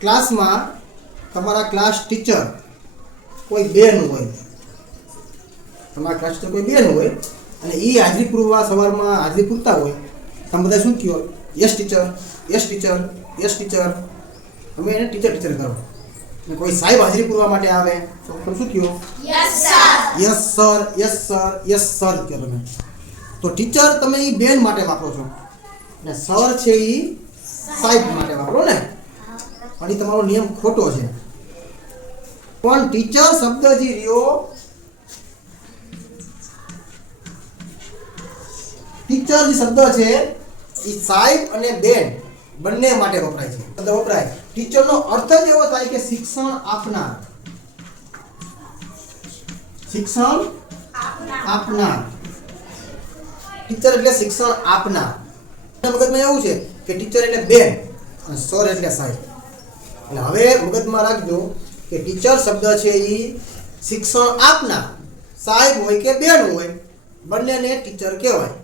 ક્લાસમાં તમારા class teacher કોઈ બેન હોય, તમારા ક્લાસ ટીચર કોઈ બેન હોય અને એ હાજરી પૂરવા સવારમાં હાજરી પૂરતા હોય, તમે બધા શું કહો? Yes teacher, yes teacher, yes teacher. તમે એને ટીચર ટીચર કરો. અને કોઈ સાહેબ હાજરી પૂરવા માટે આવે તો તમે શું કહો? Yes sir. Yes sir, yes sir, yes sir કહો તમે. તો ટીચર તમે એ બેન માટે વાપરો છો અને સર છે એ સાહેબ માટે વાપરો ને. પણ એ તમારો નિયમ ખોટો છે. પણ ટીચર શબ્દ જે રહ્યો, ટીચર જે શબ્દ છે એ સાહેબ અને બેન બંને માટે વપરાય છે. શબ્દ વપરાય. ટીચરનો અર્થ જ એવો થાય કે શિક્ષણ આપનાર. શિક્ષણ આપનાર. ટીચર એટલે શિક્ષણ આપનાર. મગજમાં એવું છે કે ટીચર એટલે બેન અને સર એટલે સાહેબ. એટલે હવે મગજમાં રાખજો કે ટીચર શબ્દ છે એ શિક્ષણ આપનાર, સાહેબ હોય કે બેન હોય બંનેને ટીચર કહેવાય.